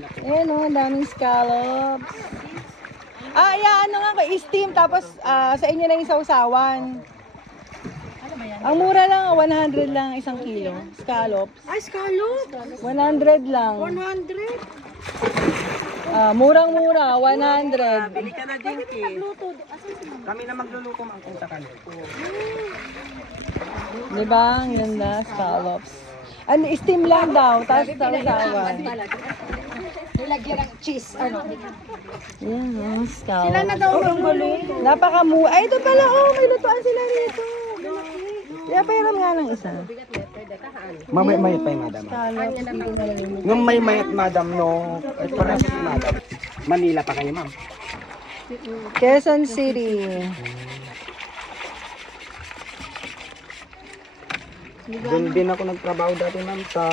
Ayan o, ang daming scallops. Ano nga, steam, tapos sa inyo na yung sausawan. Ang mura lang, 100 lang isang kilo. Scallops. Ay, scallops. 100 lang. 100. Murang-mura, 100. Bili ka na din, Ki. Kami na magluluto man kung sakali. Diba? Ang ganda, scallops. Steam lang daw, tapos sausawan. Nilagyan ng cheese, ano. Yan, scallops. Sila na daw magulo. Ay, ito pala, may lutuan sila rito. Kaya pairam nga ng isa. Mamay-mayat pa yung madam. Scallops. Nung may mayat madam, no, parang si madam. Manila pa kayo, ma'am. Quezon City. Doon din ako nagtrabaho dati, ma'am, sa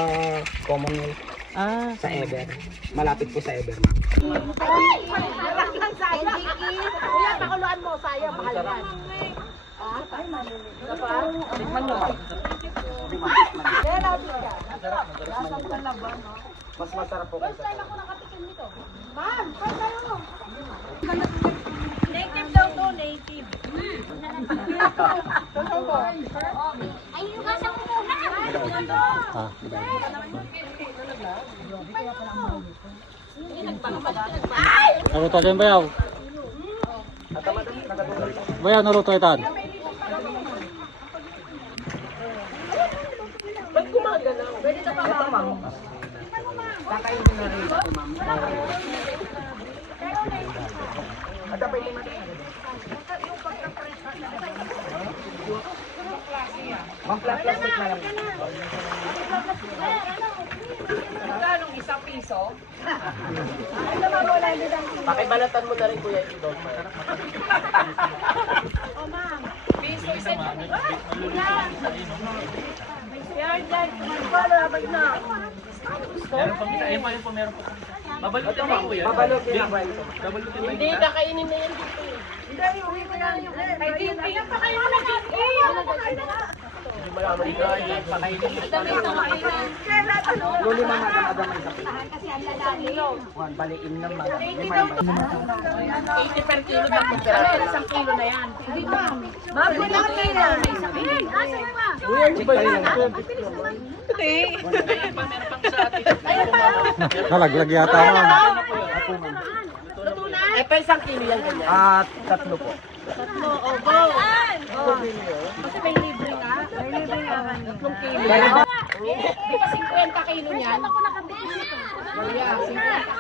Commonwealth, sa Ever. Malapit po sa Ever, ma'am. Wala, pakuluan mo, sayang, mahal yan. Mas masarap po kayo sa Ma'am, saan tayo? Native daw to, native. Ay, yung kasa ko muna. Naruto din bayaw. Bayaw, naruto itan. Ma'am, plastic na lang. Magkalong isang piso? Pakibalatan mo na rin, Kuya Ido. Piso, isa. Yan, yan. Malabay na. Babalutin lang po yan. Babalutin lang po yan. Hindi, kakainin na yan dito. Hindi, uwi ko yan. Ay, hindi pa kayo na dyan. Hindi malaman ito. Dami ito makailan. Luli mga madam ay sapi. Kasi ang lalali. Juan, baliin ng madam. 80 per kilo na po. Isang kilo na yan. Hindi ba? Ma'am, kulang na yan. Asa na ba? Check pa rin. Nalaglag yata man. Ito isang kilo yan ganyan. Tatlo po. Tatlo, o go. Kasi may libre ka. May libre ka. 3 kilo. Di ba 50 kilo yan? Ako nakatikin ito. Yeah, 50.